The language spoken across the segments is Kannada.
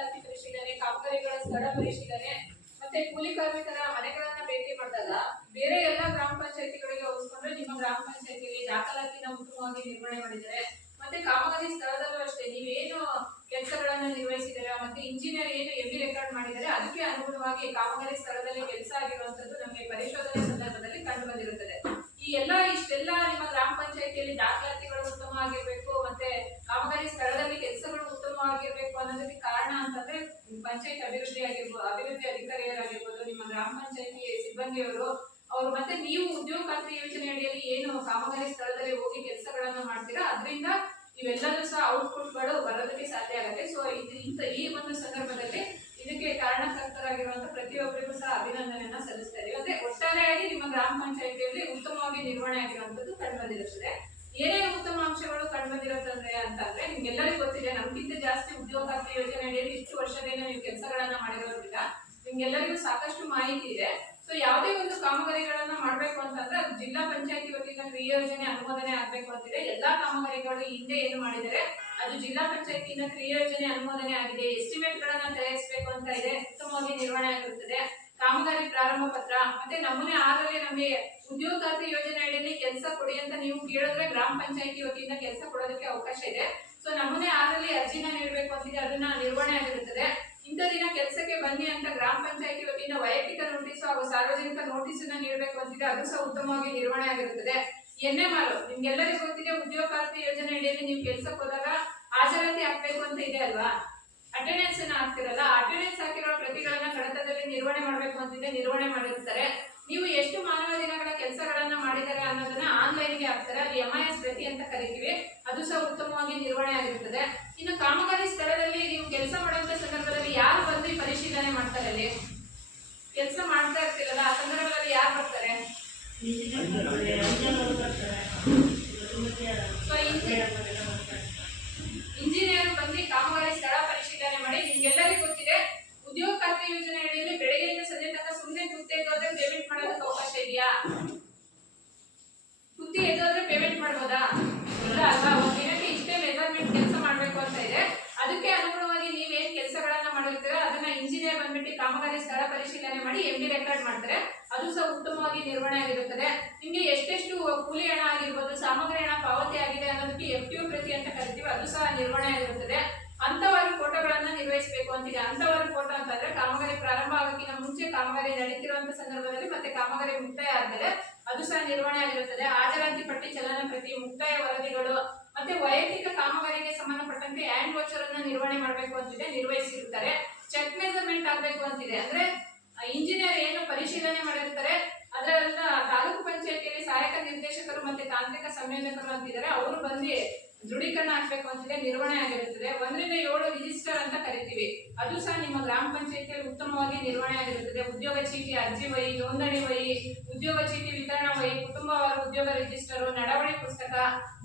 ದಾಖಲಾತಿ ಪರಿಶೀಲನೆ, ಕಾಮಗಾರಿಗಳ ಸ್ಥಳ ಪರಿಶೀಲನೆ ಮತ್ತೆ ಕೂಲಿ ಕಾರ್ಮಿಕರ ಮನೆಗಳನ್ನ ಭೇಟಿ ಮಾಡಿದಾಗ ಬೇರೆ ಎಲ್ಲಾ ಗ್ರಾಮ ಪಂಚಾಯತಿಗಳಿಗೆ ಹೋಲಿಸಿಕೊಂಡ್ರೆ ನಿಮ್ಮ ಗ್ರಾಮ ಪಂಚಾಯತಿಯಲ್ಲಿ ದಾಖಲಾತಿನ ಉತ್ತಮವಾಗಿ ನಿರ್ವಹಣೆ ಮಾಡಿದ್ದಾರೆ. ಮತ್ತೆ ಕಾಮಗಾರಿ ಸ್ಥಳದಲ್ಲೂ ಅಷ್ಟೇ ನೀವೇನು ಕೆಲಸಗಳನ್ನ ನಿರ್ವಹಿಸಿದರೆ ಮತ್ತೆ ಇಂಜಿನಿಯರ್ ಏನು ಎವಿ ರೆಕಾರ್ಡ್ ಮಾಡಿದರೆ ಅದಕ್ಕೆ ಅನುಗುಣವಾಗಿ ಕಾಮಗಾರಿ ಸ್ಥಳದಲ್ಲಿ ಕೆಲಸ ಆಗಿರುವಂತದ್ದು ನಮಗೆ ಪರಿಶೋಧನೆ ಸಂದರ್ಭದಲ್ಲಿ ಕಂಡು ಬಂದಿರುತ್ತದೆ. ಇಷ್ಟೆಲ್ಲ ನಿಮ್ಮ ಗ್ರಾಮ ಪಂಚಾಯತಿಯಲ್ಲಿ ದಾಖಲಾತಿಗಳು ಉತ್ತಮವಾಗಿರ್ಬೇಕು ಮತ್ತೆ ಕಾಮಗಾರಿ ಸ್ಥಳದಲ್ಲಿ ಕೆಲಸಗಳು ಉತ್ತಮವಾಗಿರ್ಬೇಕು ಅನ್ನೋದಕ್ಕೆ ಕಾರಣ ಅಂತಂದ್ರೆ ಪಂಚಾಯತ್ ಅಭಿವೃದ್ಧಿ ಅಧಿಕಾರಿಯರಾಗಿರ್ಬೋದು, ನಿಮ್ಮ ಗ್ರಾಮ ಪಂಚಾಯತಿ ಸಿಬ್ಬಂದಿಯವರು ಅವರು ಮತ್ತೆ ನೀವು ಉದ್ಯೋಗ ಖಾತ್ರಿ ಯೋಜನೆ ಅಡಿಯಲ್ಲಿ ಏನು ಕಾಮಗಾರಿ ಸ್ಥಳದಲ್ಲಿ ಹೋಗಿ ಕೆಲಸಗಳನ್ನ ಮಾಡ್ತೀರಾ ಅದರಿಂದ ಇವೆಲ್ಲದೂ ಸಹ ಔಟ್ಪುಟ್ಗಳು ಬರೋದಕ್ಕೆ ಸಾಧ್ಯ ಆಗುತ್ತೆ. ಸೊ ಈ ಒಂದು ಸಂದರ್ಭದಲ್ಲಿ ಇದಕ್ಕೆ ಕಾರಣಕರ್ತರಾಗಿರುವಂತಹ ಪ್ರತಿಯೊಬ್ಬರಿಗೂ ಸಹ ಅಭಿನಂದನೆಯನ್ನ ಸಲ್ಲಿಸ್ತಾ ಇದೀವಿ. ಅಂದ್ರೆ ಒಟ್ಟಾರೆಯಾಗಿ ನಿಮ್ಮ ಗ್ರಾಮ ಪಂಚಾಯತಿಯಲ್ಲಿ ಉತ್ತಮವಾಗಿ ನಿರ್ವಹಣೆ ಆಗಿರುವಂತದ್ದು ಕಂಡುಬಂದಿರುತ್ತದೆ. ಏನೇನು ಉತ್ತಮ ಅಂಶಗಳು ಕಂಡುಬಂದಿರುತ್ತದೆ ಅಂತಂದ್ರೆ ನಿಮ್ಗೆಲ್ಲರಿಗೂ ಗೊತ್ತಿದೆ, ನಮ್ಗಿಂತ ಜಾಸ್ತಿ ಉದ್ಯೋಗ ಖಾತ್ರಿ ಯೋಜನೆ ಅಡಿಯಲ್ಲಿ ಇಷ್ಟು ವರ್ಷದಿಂದ ನೀವು ಕೆಲಸಗಳನ್ನ ಮಾಡಿರೋದ್ರಿಂದ ನಿಮ್ಗೆಲ್ಲರಿಗೂ ಸಾಕಷ್ಟು ಮಾಹಿತಿ ಇದೆ. ಸೊ ಯಾವುದೇ ಒಂದು ಕಾಮಗಾರಿಗಳನ್ನ ಮಾಡ್ಬೇಕು ಅಂತಂದ್ರೆ ಅದು ಜಿಲ್ಲಾ ಪಂಚಾಯತಿ ವತಿಯಿಂದ ಕ್ರಿಯಾ ಯೋಜನೆ ಅನುಮೋದನೆ ಆಗ್ಬೇಕು ಅಂತಿದೆ. ಎಲ್ಲಾ ಕಾಮಗಾರಿಗಳು ಹಿಂದೆ ಏನು ಮಾಡಿದರೆ ಅದು ಜಿಲ್ಲಾ ಪಂಚಾಯತಿಯಿಂದ ಕ್ರಿಯಾ ಯೋಜನೆ ಅನುಮೋದನೆ ಆಗಿದೆ. ಎಸ್ಟಿಮೇಟ್ ಗಳನ್ನ ತಯಾರಿಸಬೇಕು ಅಂತ ಇದೆ, ಉತ್ತಮವಾಗಿ ನಿರ್ವಹಣೆ ಆಗಿರುತ್ತದೆ. ಕಾಮಗಾರಿ ಪ್ರಾರಂಭ ಪತ್ರ ಮತ್ತೆ ನಮೂನೆ 6ರಲ್ಲಿ ನಮಗೆ ಉದ್ಯೋಗ ಖಾತ್ರಿ ಯೋಜನೆ ಅಡಿಯಲ್ಲಿ ಕೆಲಸ ಕೊಡಿ ಅಂತ ನೀವು ಕೇಳಿದ್ರೆ ಗ್ರಾಮ ಪಂಚಾಯತಿ ವತಿಯಿಂದ ಕೆಲಸ ಕೊಡೋದಕ್ಕೆ ಅವಕಾಶ ಇದೆ. ಸೊ ನಮೂನೆ 6ರಲ್ಲಿ ಅರ್ಜಿನ ನೀಡಬೇಕು ಅಂತಿದೆ, ಅದನ್ನ ನಿರ್ವಹಣೆ ಆಗಿರುತ್ತದೆ. ಇಂಥ ದಿನ ಕೆಲಸಕ್ಕೆ ಬನ್ನಿ ಅಂತ ಗ್ರಾಮ ಪಂಚಾಯತಿ ವತಿಯಿಂದ ವೈಯಕ್ತಿಕ ನೋಟಿಸ್ ಹಾಗೂ ಸಾರ್ವಜನಿಕ ನೋಟಿಸ್ ಅನ್ನ ನೀಡಬೇಕು ಅಂತಿದೆ, ಅದು ಸಹ ಉತ್ತಮವಾಗಿ ನಿರ್ವಹಣೆ ಆಗಿರುತ್ತದೆ. NMR ನಿಮ್ಗೆಲ್ಲರಿಗೂ ಗೊತ್ತಿದೆ, ಉದ್ಯೋಗ ಖಾತ್ರಿ ಯೋಜನೆ ಅಡಿಯಲ್ಲಿ ನೀವು ಕೆಲಸಕ್ಕೆ ಹೋದಾಗ ಹಾಜರಾತಿ ಹಾಕ್ಬೇಕು ಅಂತ ಇದೆ ಅಲ್ವಾ, ಅಟೆಂಡೆನ್ಸ್ ಅನ್ನ ಹಾಕ್ತಿರಲ್ಲ, ಅಟೆಂಡೆನ್ಸ್ ಹಾಕಿರೋ ಪ್ರತಿಗಳನ್ನ ಕಡತದಲ್ಲಿ ನಿರ್ವಹಣೆ ಮಾಡಬೇಕು ಅಂತಿದೆ, ನಿರ್ವಹಣೆ ಮಾಡಿರ್ತಾರೆ. ನೀವು ಎಷ್ಟು ಮಾನವ ದಿನಗಳ ಕೆಲಸಗಳನ್ನ ಮಾಡಿದ್ದಾರೆ ಅನ್ನೋದನ್ನ ಆನ್ಲೈನ್ಗೆ ಹಾಕ್ತಾರೆ, ಅದು MIS ಪ್ರತಿ ಅಂತ ಕರಿತೀವಿ, ಅದು ಸಹ ಉತ್ತಮವಾಗಿ ನಿರ್ವಹಣೆ ಆಗಿರುತ್ತದೆ. ಇನ್ನು ಕಾಮಗಾರಿ ಸ್ಥಳದಲ್ಲಿ ನೀವು ಕೆಲಸ ಮಾಡುವಂತ ಸಂದರ್ಭದಲ್ಲಿ ಯಾರು ಬಂದು ಪರಿಶೀಲನೆ ಮಾಡ್ತಾರೆ, ಅಲ್ಲಿ ಕೆಲಸ ಮಾಡ್ತಾ ಇರ್ತೀರಲ್ಲ ಆ ಸಂದರ್ಭದಲ್ಲಿ ಯಾರು ಬರ್ತಾರೆ? ಇಂಜಿನಿಯರ್ ಬಂದು ಕಾಮಗಾರಿ ಸ್ಥಳ ಪರಿಶೀಲನೆ ಮಾಡಿ. ನಿಮ್ಗೆಲ್ಲರಿಗೂ ಗೊತ್ತಿದೆ, ಉದ್ಯೋಗ ಖಾತ್ರಿ ಯೋಜನೆ ಅಡಿಯಲ್ಲಿ ಬೆಳಗ್ಗೆಯಿಂದ ಸಂಜೆ ತನಕ ಸುಮ್ಮನೆ ಕುತ್ತಿ ಎದ್ದೋದ್ರೆ ಪೇಮೆಂಟ್ ಮಾಡೋದಕ್ಕೆ ಅವಕಾಶ ಇದೆಯಾ? ಕುತ್ತಿ ಎದ್ದೋದ್ರೆ ಪೇಮೆಂಟ್ ಮಾಡ್ಬೋದಾ? ಇಲ್ಲ ಅಲ್ವಾ. ಒಂದು ದಿನಕ್ಕೆ ಇಷ್ಟೇ ಮೆಜರ್ಮೆಂಟ್ ಕೆಲಸ ಮಾಡ್ಬೇಕು ಅಂತ ಇದೆ, ಅದಕ್ಕೆ ಅನುಗುಣವಾಗಿ ನೀವೇನ್ ಕೆಲಸಗಳನ್ನ ಮಾಡಿರ್ತೀರ ಅದನ್ನ ಇಂಜಿನಿಯರ್ ಬಂದ್ಬಿಟ್ಟು ಕಾಮಗಾರಿ ಸ್ಥಳ ಪರಿಶೀಲನೆ ಮಾಡಿ MD ರೆಕಾರ್ಡ್ ಮಾಡ್ತಾರೆ, ಅದು ಸಹ ಉತ್ತಮವಾಗಿ ನಿರ್ವಹಣೆ ಆಗಿರುತ್ತದೆ. ನಿಮ್ಗೆ ಎಷ್ಟೆಷ್ಟು ಕೂಲಿ ಹಣ ಆಗಿರ್ಬೋದು, ಸಾಮಗ್ರಿ ಹಣ ಪಾವತಿ ಆಗಿದೆ ಅನ್ನೋದಕ್ಕೆ FTO ಪ್ರತಿ ಅಂತ ಕರಿತೀವಿ, ಅದು ಸಹ ನಿರ್ವಹಣೆ ಆಗಿರುತ್ತದೆ. ಅಂತವಾರು ಫೋಟೋಗಳನ್ನ ನಿರ್ವಹಿಸಬೇಕು ಅಂತಿದೆ. ಅಂತವಾರು ಫೋಟೋ ಅಂತಂದ್ರೆ ಕಾಮಗಾರಿ ಪ್ರಾರಂಭ ಆಗೋಕ್ಕಿಂತ ಮುಂಚೆ, ಕಾಮಗಾರಿ ನಡೀತಿರುವಂತ ಸಂದರ್ಭದಲ್ಲಿ ಮತ್ತೆ ಕಾಮಗಾರಿ ಮುಕ್ತಾಯ ಆದ್ಮೇಲೆ ಅದು ಸಹ ನಿರ್ವಹಣೆ ಆಗಿರುತ್ತದೆ. ಹಾಜರಾತಿ ಪಟ್ಟಿ, ಚಲನ ಪ್ರತಿ, ಮುಕ್ತಾಯ ವರದಿಗಳು ಮತ್ತೆ ವೈಯಕ್ತಿಕ ಕಾಮಗಾರಿಗೆ ಸಂಬಂಧಪಟ್ಟಂತೆ ಹ್ಯಾಂಡ್ ವಾಚರ್ ಅನ್ನ ನಿರ್ವಹಣೆ ಮಾಡಬೇಕು ಅಂತಿದೆ, ನಿರ್ವಹಿಸಿರುತ್ತಾರೆ. ಚೆಕ್ ಮೆಜರ್ಮೆಂಟ್ ಆಗ್ಬೇಕು ಅಂತಿದೆ, ಅಂದ್ರೆ ಇಂಜಿನಿಯರ್ ಏನು ಪರಿಶೀಲನೆ ಮಾಡಿರ್ತಾರೆ ಅದರನ್ನ ತಾಲೂಕು ಪಂಚಾಯತಿಯಲ್ಲಿ ಸಹಾಯಕ ನಿರ್ದೇಶಕರು ಮತ್ತೆ ತಾಂತ್ರಿಕ ಸಂಯೋಜಕರು ಅಂತಿದ್ದಾರೆ, ಅವರು ಬಂದು ದೃಢೀಕರಣ ಹಾಕ್ಬೇಕು ಅಂತಿದೆ, ನಿರ್ವಹಣೆ ಆಗಿರುತ್ತದೆ. 1 ರಿಂದ 7 ರಿಜಿಸ್ಟರ್ ಅಂತ ಕರಿತೀವಿ, ಅದು ಸಹ ನಿಮ್ಮ ಗ್ರಾಮ ಪಂಚಾಯತಿಯಲ್ಲಿ ಉತ್ತಮವಾಗಿ ನಿರ್ವಹಣೆ ಆಗಿರುತ್ತದೆ. ಉದ್ಯೋಗ ಚೀಟಿ, ಅರ್ಜಿ ವಹಿ, ನೋಂದಣಿ ವಹಿ, ಉದ್ಯೋಗ ಚೀಟಿ ವಿತರಣಾ ವಹಿ, ಕುಟುಂಬವಾರು ಉದ್ಯೋಗ ರಿಜಿಸ್ಟರ್, ನಡವಳಿ ಪುಸ್ತಕ,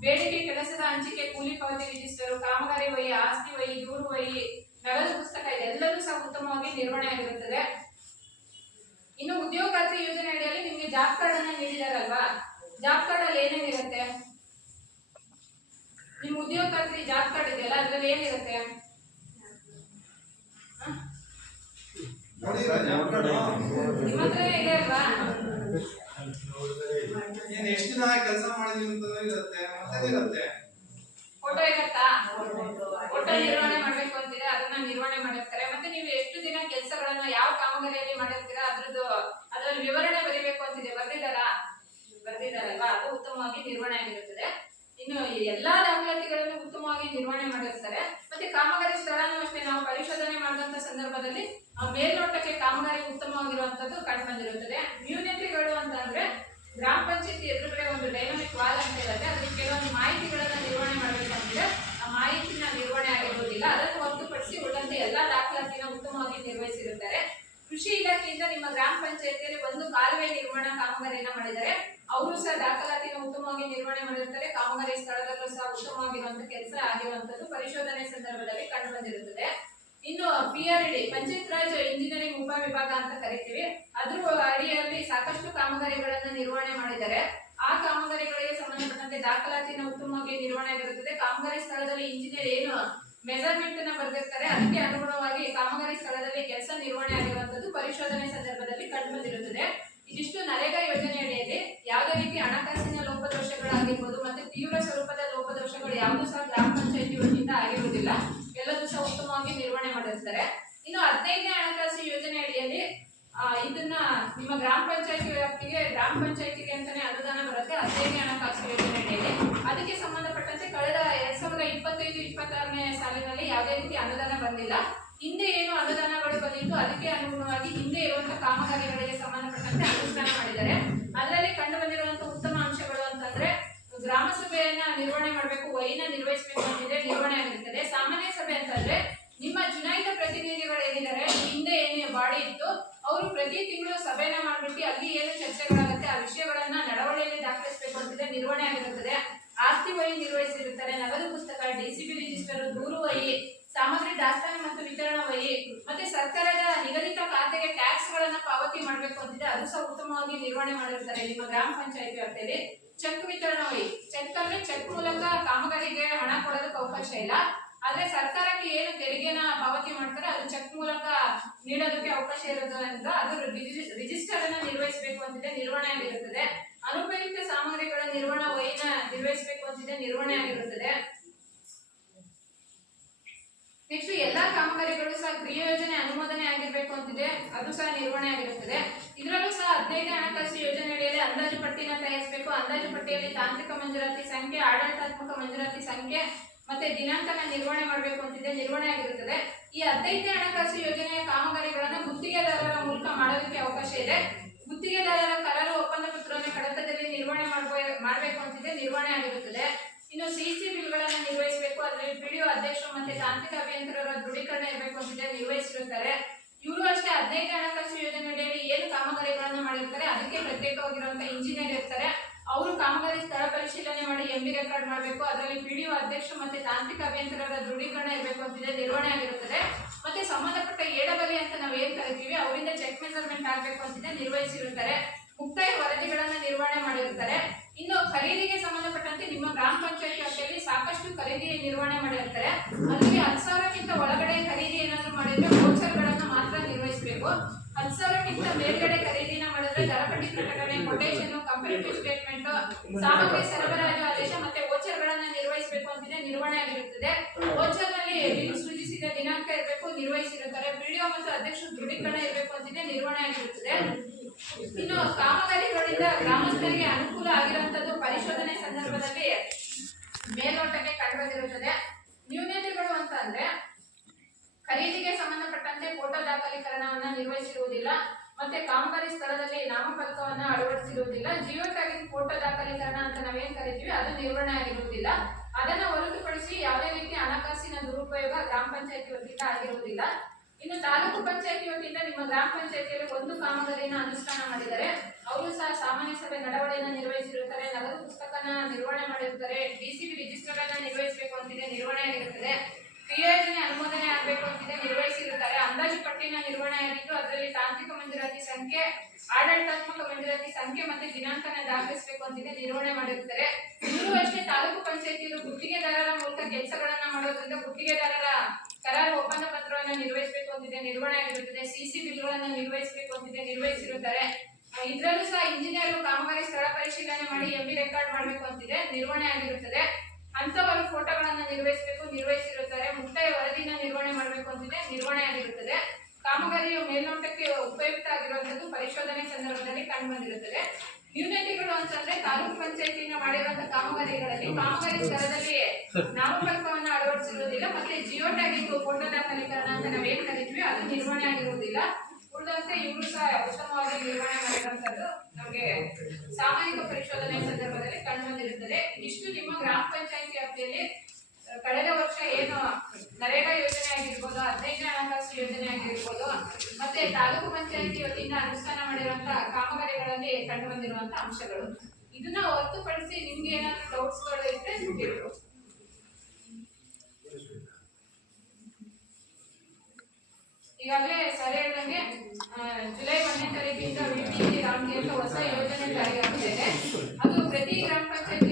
ಬೇಡಿಕೆ ಕೆಲಸದ ಹಂಚಿಕೆ ಕೂಲಿ ಪಾವತಿ ರಿಜಿಸ್ಟರ್, ಕಾಮಗಾರಿ ವಹಿ, ಆಸ್ತಿ ವಹಿ, ದೂರು ವಹಿ, ನಗದು ಪುಸ್ತಕ, ಇದೆಲ್ಲವೂ ಸಹ ಉತ್ತಮವಾಗಿ ನಿರ್ವಹಣೆ ಆಗಿರುತ್ತದೆ. ಇನ್ನು ಉದ್ಯೋಗ ಖಾತ್ರಿ ಯೋಜನೆ ಅಡಿಯಲ್ಲಿ ನಿಮ್ಗೆ ಜಾಬ್ ಕಾರ್ಡ್ ಅನ್ನ ನೀಡಿದಾರಲ್ವಾ, ಜಾಬ್ ಕಾರ್ಡ್ ಅಲ್ಲಿ ಏನೇನಿರುತ್ತೆ? ನಿಮ್ ಉದ್ಯೋಗ ಖಾತ್ರಿ ಜಾಬ್ ಕಾರ್ಡ್ ಇದೆಯಲ್ಲ, ಅದ್ರಲ್ಲಿ ಏನಿರುತ್ತೆ? ನಿಮ್ಮ ಹತ್ರ ಇದೆ ಅಲ್ವಾ? ಎಷ್ಟು ದಿನ ಕೆಲಸ ಮಾಡಿದೀವಿ ಅಂತ ಇರುತ್ತೆ, ಫೋಟೋ ಇರುತ್ತಾ? ಫೋಟೋ ನಿರ್ವಹಣೆ ಮಾಡ್ಬೇಕು ಅಂತೀರಾ, ಅದನ್ನ ನಿರ್ವಹಣೆ ಮಾಡಿರ್ತಾರೆ. ಮತ್ತೆ ನೀವು ಎಷ್ಟು ದಿನ ಕೆಲಸಗಳನ್ನ ಯಾವ ಕಾಮಗಾರಿಯಲ್ಲಿ ಮಾಡಿರ್ತೀರಾ ಅದ್ರಲ್ಲಿ ವಿವರಣೆ ಬರೀಬೇಕು ಅಂತಿದೆ, ಬರ್ದಿದಾರಲ್ವಾ, ಅದು ಉತ್ತಮವಾಗಿ ನಿರ್ವಹಣೆ ಆಗಿರುತ್ತದೆ. ಇನ್ನು ಎಲ್ಲಾ ದಾಖಲಾತಿಗಳನ್ನು ಉತ್ತಮವಾಗಿ ನಿರ್ವಹಣೆ ಮಾಡಿರ್ತಾರೆ. ಮತ್ತೆ ಕಾಮಗಾರಿ ಸ್ಥಳನೂ ಅಷ್ಟೇ, ನಾವು ಪರಿಶೋಧನೆ ಮಾಡಿದಂತ ಸಂದರ್ಭದಲ್ಲಿ ಮೇಲ್ನೋಟಕ್ಕೆ ಕಾಮಗಾರಿ ಉತ್ತಮವಾಗಿರುವಂತದ್ದು ಕಂಡು ಬಂದಿರುತ್ತದೆ. ನ್ಯೂನತೆಗಳು ಅಂತಂದ್ರೆ ಗ್ರಾಮ ಪಂಚಾಯತಿ ಎದುರುಗಡೆ ಒಂದು ಡೈನಾಮಿಕ್ ವಾಲ್ ಅಂತ ಇರುತ್ತೆ, ಅದಕ್ಕೆ ಕೆಲವೊಂದು ಮಾಹಿತಿಗಳನ್ನ ನಿರ್ವಹಣೆ ಮಾಡಬೇಕಂದ್ರೆ ಆ ಮಾಹಿತಿನ ನಿರ್ವಹಣೆ ಆಗಿರುವುದಿಲ್ಲ, ಅದನ್ನು ಹೊರತುಪಡಿಸಿ ಉಳಿದಂತೆ ಎಲ್ಲಾ ದಾಖಲಾತಿನ ಉತ್ತಮವಾಗಿ ನಿರ್ವಹಿಸಿರುತ್ತಾರೆ. ಕೃಷಿ ಇಲಾಖೆಯಿಂದ ನಿಮ್ಮ ಗ್ರಾಮ ಪಂಚಾಯತಿಯಲ್ಲಿ ಒಂದು ಕಾಲುವೆ ನಿರ್ಮಾಣ ಕಾಮಗಾರಿಯನ್ನ ಮಾಡಿದರೆ ಅವರು ಸಹ ದಾಖಲಾತಿನ ಉತ್ತಮವಾಗಿ ನಿರ್ವಹಣೆ ಮಾಡಿರ್ತಾರೆ. ಕಾಮಗಾರಿ ಸ್ಥಳದಲ್ಲೂ ಸಹ ಉತ್ತಮವಾಗಿರುವಂತಹ ಕೆಲಸ ಆಗಿರುವಂತದ್ದು ಪರಿಶೋಧನೆ ಸಂದರ್ಭದಲ್ಲಿ ಕಂಡು ಬಂದಿರುತ್ತದೆ. ಇನ್ನು PRD ಪಂಚಾಯತ್ ರಾಜ್ ಇಂಜಿನಿಯರಿಂಗ್ ಉಪವಿಭಾಗ ಅಂತ ಕರಿತೀವಿ, ಅದ್ರ ಅಡಿಯಲ್ಲಿ ಸಾಕಷ್ಟು ಕಾಮಗಾರಿಗಳನ್ನ ನಿರ್ವಹಣೆ ಮಾಡಿದ್ದಾರೆ. ಆ ಕಾಮಗಾರಿಗಳಿಗೆ ಸಂಬಂಧಪಟ್ಟಂತೆ ದಾಖಲಾತಿನ ಉತ್ತಮವಾಗಿ ನಿರ್ವಹಣೆ ಆಗಿರುತ್ತದೆ. ಕಾಮಗಾರಿ ಸ್ಥಳದಲ್ಲಿ ಇಂಜಿನಿಯರ್ ಏನು ಮೆಜರ್ಮೆಂಟ್ ಅನ್ನ ಬರೆದಿರ್ತಾರೆ ಅದಕ್ಕೆ ಅನುಗುಣವಾಗಿ ಉತ್ತಮವಾಗಿ ನಿರ್ವಹಣೆ ಮಾಡಿರ್ತಾರೆ. ಇನ್ನು 15ನೇ ಹಣಕಾಸು ಯೋಜನೆ ಅಡಿಯಲ್ಲಿ ಇದನ್ನ ನಿಮ್ಮ ಗ್ರಾಮ ಪಂಚಾಯತಿ ವ್ಯಾಪ್ತಿಗೆ ಗ್ರಾಮ ಪಂಚಾಯತಿಗೆ ಅಂತಾನೆ ಅನುದಾನ ಬರುತ್ತೆ 15ನೇ ಹಣಕಾಸು ಯೋಜನೆ ಅಡಿಯಲ್ಲಿ. ಅದಕ್ಕೆ ಸಂಬಂಧಪಟ್ಟಂತೆ ಕಳೆದ 2025-26ನೇ ಸಾಲಿನಲ್ಲಿ ಯಾವುದೇ ರೀತಿ ಅನುದಾನ ಬಂದಿಲ್ಲ. ಹಿಂದೆ ಏನು ಅನುದಾನಗಳು ಬಂದಿತ್ತು ಅದಕ್ಕೆ ಅನುಗುಣವಾಗಿ ಹಿಂದೆ ಇರುವಂತಹ ಕಾಮಗಾರಿಗಳಿಗೆ ಸಂಬಂಧಪಟ್ಟಂತೆ ಅನುಷ್ಠಾನ ಮಾಡಿದ್ದಾರೆ. ಅದರಲ್ಲಿ ಕಂಡು ಬಂದಿರುವಂತಹ ಉತ್ತಮ ಅಂಶಗಳು ಅಂತಂದ್ರೆ ಗ್ರಾಮ ಸಭೆಯನ್ನ ನಿರ್ವಹಣೆ ಮಾಡಬೇಕು, ವಹಿನ ನಿರ್ವಹಿಸಬೇಕು ಅಂತಿದ್ರೆ ನಿರ್ವಹಣೆ ಆಗಿರ್ತದೆ. ಸಾಮಾನ್ಯ ಸಭೆ ಅಂತಂದ್ರೆ ನಿಮ್ಮ ಚುನಾಯಿತ ಪ್ರತಿನಿಧಿಗಳು ಏನಿದ್ದಾರೆ, ಹಿಂದೆ ಏನು ಬಾಡಿ ಇತ್ತು ಅವರು ಪ್ರತಿ ತಿಂಗಳು ಸಭೆನ ಮಾಡ್ಬಿಟ್ಟು ಅಲ್ಲಿ ಏನು ಚರ್ಚೆಗಳಾಗುತ್ತೆ ಆ ವಿಷಯಗಳನ್ನ ನಡವಳಿಯಲ್ಲಿ ದಾಖಲಿಸಬೇಕು ಅಂತಿದ್ರೆ ನಿರ್ವಹಣೆ ಆಗಿರುತ್ತದೆ. ಆಸ್ತಿ ವಹಿ ನಿರ್ವಹಿಸಿರುತ್ತಾರೆ, ನಗದು ಪುಸ್ತಕ, ಡಿಸಿಬಿ ರಿಜಿಸ್ಟರ್, ದೂರು ವಹಿ, ಸಾಮಗ್ರಿ ದಾಸ್ತಾನು ಮತ್ತು ವಿತರಣಾ ವಹಿ, ಮತ್ತೆ ಸರ್ಕಾರದ ನಿಗದಿತ ಖಾತೆಗೆ ಟ್ಯಾಕ್ಸ್ ಗಳನ್ನ ಪಾವತಿ ಮಾಡಬೇಕು ಅಂತಿದೆ, ಅದು ಸಹ ಉತ್ತಮವಾಗಿ ನಿರ್ವಹಣೆ ಮಾಡಿರ್ತಾರೆ ನಿಮ್ಮ ಗ್ರಾಮ ಪಂಚಾಯತಿ ವ್ಯಾಪ್ತಿಯಲ್ಲಿ. ಚೆಕ್ ವಿತರಣಾ ವಹಿ, ಚೆಕ್ ಅಂದ್ರೆ ಚೆಕ್ ಮೂಲಕ ಕಾಮಗಾರಿಗೆ ಹಣ ಕೊಡೋದಕ್ಕೆ ಅವಕಾಶ ಇಲ್ಲ. ಆದ್ರೆ ಸರ್ಕಾರಕ್ಕೆ ಏನು ತೆರಿಗೆನ ಪಾವತಿ ಮಾಡ್ತಾರೆ ಅದು ಚೆಕ್ ಮೂಲಕ ನೀಡೋದಕ್ಕೆ ಅವಕಾಶ ಇರೋದ್ರಿಂದ ಅದು ರಿಜಿಸ್ಟರ್ ಅನ್ನ ನಿರ್ವಹಿಸಬೇಕು ಅಂತಿದೆ, ನಿರ್ವಹಣೆ ಆಗಿರುತ್ತದೆ. ಅನುಪಯುಕ್ತ ಸಾಮಗ್ರಿಗಳ ನಿರ್ವಹಣಾ ವಹಿನ ನಿರ್ವಹಿಸಬೇಕು ಅಂತಿದೆ, ನಿರ್ವಹಣೆ ಆಗಿರುತ್ತದೆ. ನೆಕ್ಸ್ಟ್ ಎಲ್ಲಾ ಕಾಮಗಾರಿಗಳು ಸಹ ಕ್ರಿಯಾ ಯೋಜನೆ ಅನುಮೋದನೆ ಆಗಿರ್ಬೇಕು ಅಂತಿದೆ, ಅದು ಸಹ ನಿರ್ವಹಣೆ ಆಗಿರುತ್ತದೆ. ಇದರಲ್ಲೂ ಸಹ 15ನೇ ಹಣಕಾಸು ಯೋಜನೆ ಅಡಿಯಲ್ಲಿ ಅಂದಾಜು ಪಟ್ಟಿನ ತಯಾರಿಸಬೇಕು. ಅಂದಾಜು ಪಟ್ಟಿಯಲ್ಲಿ ತಾಂತ್ರಿಕ ಮಂಜೂರಾತಿ ಸಂಖ್ಯೆ, ಆಡಳಿತಾತ್ಮಕ ಮಂಜೂರಾತಿ ಸಂಖ್ಯೆ ಮತ್ತೆ ದಿನಾಂಕನ ನಿರ್ವಹಣೆ ಮಾಡಬೇಕು ಅಂತಿದೆ, ನಿರ್ವಹಣೆ ಆಗಿರುತ್ತದೆ. ಈ 15ನೇ ಹಣಕಾಸು ಯೋಜನೆಯ ಕಾಮಗಾರಿಗಳನ್ನ ಗುತ್ತಿಗೆದಾರರ ಮೂಲಕ ಮಾಡೋದಕ್ಕೆ ಅವಕಾಶ ಇದೆ. ಗುತ್ತಿಗೆದಾರರ ಕರಾರು ಒಪ್ಪಂದ ಪತ್ರವನ್ನು ಕಡತದಲ್ಲಿ ನಿರ್ವಹಣೆ ಮಾಡಬೇಕು ಅಂತಿದೆ, ನಿರ್ವಹಣೆ ಆಗಿರುತ್ತದೆ. ಇನ್ನು ಸಿಸಿ ಬಿಲ್ಗಳನ್ನ ನಿರ್ವಹಿಸಬೇಕು, ಅದರಲ್ಲಿ ಪಿಡಿಒ ಅಧ್ಯಕ್ಷರು ಮತ್ತೆ ತಾಂತ್ರಿಕ ಅಭಿಯಂತರರ ದೃಢೀಕರಣ ಇರಬೇಕು ಅಂತಿದೆ, ನಿರ್ವಹಿಸಿರುತ್ತಾರೆ. ಇವರು ಅಷ್ಟೇ 15ನೇ ಹಣಕಾಸು ಯೋಜನೆ ಅಡಿಯಲ್ಲಿ ಏನು ಕಾಮಗಾರಿಗಳನ್ನ ಮಾಡಿರ್ತಾರೆ ಅದಕ್ಕೆ ಪ್ರತ್ಯೇಕವಾಗಿರುವಂತಹ ಇಂಜಿನಿಯರ್ ಇರ್ತಾರೆ. ಅವರು ಕಾಮಗಾರಿ ಸ್ಥಳ ಪರಿಶೀಲನೆ ಮಾಡಿ ಎಂಬಿ ರೆಕಾರ್ಡ್ ಮಾಡಬೇಕು. ಅದರಲ್ಲಿ ಪಿಡಿಒ ಅಧ್ಯಕ್ಷರು ಮತ್ತೆ ತಾಂತ್ರಿಕ ಅಭಿಯಂತರರ ದೃಢೀಕರಣ ಇರಬೇಕು ಅಂತಿದೆ, ನಿರ್ವಹಣೆ ಆಗಿರುತ್ತದೆ. ಮತ್ತೆ ಸಂಬಂಧಪಟ್ಟ ಎಡಬಲಿ ಅಂತ ನಾವು ಏನ್ ಕರಿತೀವಿ ಅವರಿಂದ ಚೆಕ್ ಮೆಜರ್ಮೆಂಟ್ ಆಗಬೇಕು ಅಂತಿದೆ, ನಿರ್ವಹಿಸಿರುತ್ತಾರೆ. ಮುಕ್ತಾಯ ವರದಿಗಳನ್ನ ನಿರ್ವಹಣೆ ಮಾಡಿರುತ್ತಾರೆ. ಇನ್ನು ಖರೀದಿಗೆ ಸಂಬಂಧಪಟ್ಟಂತೆ ನಿಮ್ಮ ಗ್ರಾಮ ಪಂಚಾಯತಿ ವ್ಯಾಪ್ತಿಯಲ್ಲಿ ಸಾಕಷ್ಟು ಖರೀದಿ ನಿರ್ವಹಣೆ ಮಾಡಿರ್ತಾರೆ. ಅಲ್ಲಿ 10,000ಕ್ಕಿಂತ ಒಳಗಡೆ ಖರೀದಿ ಏನಾದ್ರು ಮಾಡಿದ್ರೆ ವೋಚರ್ಗಳನ್ನ ಮಾತ್ರ ನಿರ್ವಹಿಸಬೇಕು. 10,000ಕ್ಕಿಂತ ಮೇಲ್ಗಡೆ ಖರೀದಿನ ಮಾಡಿದ್ರೆ ದರಪಟ್ಟಿ ಪ್ರಕಟಣೆ, ಕೊಟೇಶನ್, ಕಂಪೇರಿಟಿವ್ ಸ್ಟೇಟ್ಮೆಂಟ್, ಸಾಮಗ್ರಿ ಸರಬರಾಜು ಆದೇಶ ಮತ್ತೆ ವೋಚರ್ಗಳನ್ನ ನಿರ್ವಹಿಸಬೇಕು ಅಂತಿದೆ, ನಿರ್ವಹಣೆ ಆಗಿರುತ್ತದೆ. ವೋಚರ್ ನಲ್ಲಿ ಬಿಲ್ ಸೂಚಿಸಿದ ದಿನಾಂಕ ಇರಬೇಕು, ನಿರ್ವಹಿಸಿರುತ್ತಾರೆ. ಪಿಡಿಒ ಮತ್ತು ಅಧ್ಯಕ್ಷರು ದೃಢೀಕರಣ ಇರಬೇಕು ಅಂತಿದೆ, ನಿರ್ವಹಣೆ ಆಗಿರುತ್ತದೆ. ಇನ್ನು ಕಾಮಗಾರಿಗಳಿಂದ ಗ್ರಾಮಸ್ಥರಿಗೆ ಅನುಕೂಲ ಆಗಿರುವಂತದ್ದು ಪರಿಶೋಧನೆ ಸಂದರ್ಭದಲ್ಲಿ ಮೇಲ್ನೋಟಕ್ಕೆ ಕಂಡುಬಂದಿರುತ್ತದೆ. ನ್ಯೂನತೆಗಳು ಅಂತ ಅಂದ್ರೆ ಖರೀದಿಗೆ ಸಂಬಂಧಪಟ್ಟಂತೆ ಫೋಟೋ ದಾಖಲೀಕರಣವನ್ನ ನಿರ್ವಹಿಸಿರುವುದಿಲ್ಲ, ಮತ್ತೆ ಕಾಮಗಾರಿ ಸ್ಥಳದಲ್ಲಿ ನಾಮಫಲಕವನ್ನ ಅಳವಡಿಸಿರುವುದಿಲ್ಲ. ಜಿಯೋ ಟ್ಯಾಗಿಂಗ್ ಫೋಟೋ ದಾಖಲೀಕರಣ ಅಂತ ನಾವೇನ್ ಕರಿತೀವಿ ಅದು ನಿರ್ವಹಣೆ ಆಗಿರುವುದಿಲ್ಲ. ಅದನ್ನ ಹೊರತುಪಡಿಸಿ ಯಾವುದೇ ರೀತಿಯ ಹಣಕಾಸಿನ ದುರುಪಯೋಗ ಗ್ರಾಮ ಪಂಚಾಯತಿ ವತಿಯಿಂದ ಆಗಿರುವುದಿಲ್ಲ. ಇನ್ನು ತಾಲೂಕು ಪಂಚಾಯತಿ ವತಿಯಿಂದ ನಿಮ್ಮ ಗ್ರಾಮ ಪಂಚಾಯತಿಯಲ್ಲಿ ಒಂದು ಕಾಮಗಾರಿಯನ್ನು ಅನುಷ್ಠಾನ ಮಾಡಿದರೆ ಅವರು ಸಹ ಸಾಮಾನ್ಯ ಸಭೆ ನಡವಳಿಕೆಯನ್ನು ನಿರ್ವಹಿಸಿರುತ್ತಾರೆ, ನಗದು ಪುಸ್ತಕನ ನಿರ್ವಹಣೆ ಮಾಡಿರುತ್ತಾರೆ, ಡಿಸಿಬಿ ರಿಜಿಸ್ಟರ್ ಅನ್ನ ನಿರ್ವಹಿಸಬೇಕು ಅಂತಿದೆ, ನಿರ್ವಹಣೆ ಆಗಿರುತ್ತದೆ. ಕ್ರಿಯಾ ಯೋಜನೆ ಅನುಮೋದನೆ ಆಗಬೇಕು ಅಂತಿದೆ, ನಿರ್ವಹಿಸಿರುತ್ತಾರೆ. ಅಂದಾಜು ಪಟ್ಟಿನ ನಿರ್ವಹಣೆ ಆಗಿದ್ದು ಅದರಲ್ಲಿ ತಾಂತ್ರಿಕ ಮಂಜೂರಾತಿ ಸಂಖ್ಯೆ, ಆಡಳಿತಾತ್ಮಕ ಮಂಜೂರಾತಿ ಸಂಖ್ಯೆ ಮತ್ತೆ ದಿನಾಂಕನ ದಾಖಲಿಸಬೇಕು ಅಂತಿದೆ, ನಿರ್ವಹಣೆ ಮಾಡಿರುತ್ತಾರೆ. ಇವರು ಅಷ್ಟೇ ತಾಲೂಕು ಪಂಚಾಯತಿಯರು ಗುತ್ತಿಗೆದಾರರ ಮೂಲಕ ಕೆಲಸಗಳನ್ನ ಮಾಡೋದ್ರಿಂದ ಗುತ್ತಿಗೆದಾರರ ಕರಾರು ಒಪ್ಪಂದ ಪತ್ರವನ್ನು ನಿರ್ವಹಿಸಬೇಕು ಅಂತಿದೆ, ನಿರ್ವಹಣೆ ಆಗಿರುತ್ತದೆ. ಸಿಸಿ ಬಿಲ್ಗಳನ್ನ ನಿರ್ವಹಿಸಬೇಕು ಅಂತಿದೆ, ನಿರ್ವಹಿಸಿರುತ್ತಾರೆ. ಇದರಲ್ಲೂ ಸಹ ಇಂಜಿನಿಯರ್ ಕಾಮಗಾರಿ ಸ್ಥಳ ಪರಿಶೀಲನೆ ಮಾಡಿ ಎಂಬಿ ರೆಕಾರ್ಡ್ ಮಾಡಬೇಕು ಅಂತಿದೆ, ನಿರ್ವಹಣೆ ಆಗಿರುತ್ತದೆ. ಅಂತವರು ಫೋಟೋಗಳನ್ನ ನಿರ್ವಹಿಸಬೇಕು, ನಿರ್ವಹಿಸಿರುತ್ತಾರೆ. ಮುಕ್ತಾಯ ವರದಿನ ನಿರ್ವಹಣೆ ಮಾಡಬೇಕು ಅಂತಿದೆ, ನಿರ್ವಹಣೆ ಆಗಿರುತ್ತದೆ. ಕಾಮಗಾರಿಯು ಮೇಲ್ನೋಟಕ್ಕೆ ಉಪಯುಕ್ತ ಆಗಿರುವಂತದ್ದು ಪರಿಶೋಧನೆ ಸಂದರ್ಭದಲ್ಲಿ ಕಂಡು ಬಂದಿರುತ್ತದೆ. ನ್ಯೂನತೆಗಳು ಅಂತಂದ್ರೆ ತಾಲೂಕು ಪಂಚಾಯತಿಯಿಂದ ಮಾಡಿರುವಂತಹ ಕಾಮಗಾರಿಗಳಲ್ಲಿ ಕಾಮಗಾರಿ ಸ್ಥಳದಲ್ಲಿ ನಾಮಫಲಕವನ್ನು ಅಳವಡಿಸಿರುವುದಿಲ್ಲ, ಮತ್ತೆ ಜಿಯೋ ಟ್ಯಾಗಿಂಗ್ ಫೋಟೋ ದಾಖಲೀಕರಣ ಅಂತ ನಾವೇನ್ ಕರಿತೀವಿ ಅದು ನಿರ್ವಹಣೆ ಆಗಿರುವುದಿಲ್ಲ. ಉಳಿದಂತೆ ಇವರು ಸಹ ಉತ್ತಮವಾಗಿ ನಿರ್ವಹಣೆ ಮಾಡಿರುವಂತದ್ದು ನಮಗೆ ಸಾಮಾಜಿಕ ಪರಿಶೋಧನೆ ಸಂದರ್ಭದಲ್ಲಿ ಕಂಡು ಬಂದಿರುತ್ತದೆ. ಇಷ್ಟು ನಿಮ್ಮ ಗ್ರಾಮ ಪಂಚಾಯತಿ ವ್ಯಾಪ್ತಿಯಲ್ಲಿ ಕಳೆದ ವರ್ಷ ಏನು ನರೇಗಾ ಯೋಜನೆ ಆಗಿರ್ಬೋದು, 15ನೇ ಹಣಕಾಸು ಯೋಜನೆ ಆಗಿರ್ಬೋದು, ಮತ್ತೆ ತಾಲೂಕು ಪಂಚಾಯತಿ ವತಿಯಿಂದ ಅನುಷ್ಠಾನ ಮಾಡಿರುವಂತಹ ಕಾಮಗಾರಿಗಳಲ್ಲಿ ಕಂಡು ಬಂದಿರುವಂತಹ ಅಂಶಗಳು. ಇದನ್ನ ಹೊರತುಪಡಿಸಿ ನಿಮ್ಗೆ ಏನಾದ್ರು ಡೌಟ್ಸ್ಗಳು ಇದ್ರೆ ಕೇಳ್ಬೋದು. ಈಗಾಗಲೇ ಸರ್ ಹೇಳಿದಂಗೆ ಜುಲೈ 1ನೇ ತಾರೀಕಿಂದ ವಿಟಿಜಿ ರಾಮ್ಗೆ ಅಂತ ಹೊಸ ಯೋಜನೆ ಜಾರಿಯಾಗ್ತಾ ಇದೆ. ಅದು ಪ್ರತಿ ಗ್ರಾಮ ಪಂಚಾಯತ್